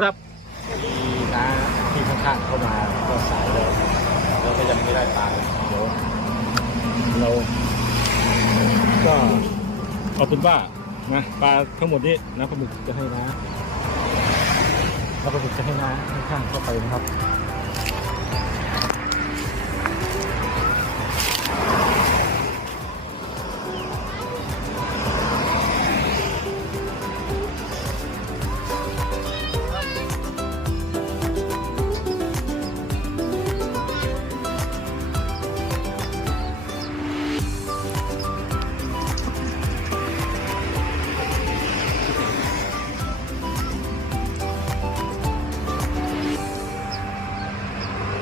ครับมีน้าที่ข้างๆเข้ามาก็สายเลยเราก็ยังไม่ได้ปลาเดี๋ยวเราก็เอาเป็นว่านะปลาทั้งหมดนี้นะปลาหมึกจะให้น้าแล้วปลาหมึกจะให้น้าข้างๆเข้าไปนะครับ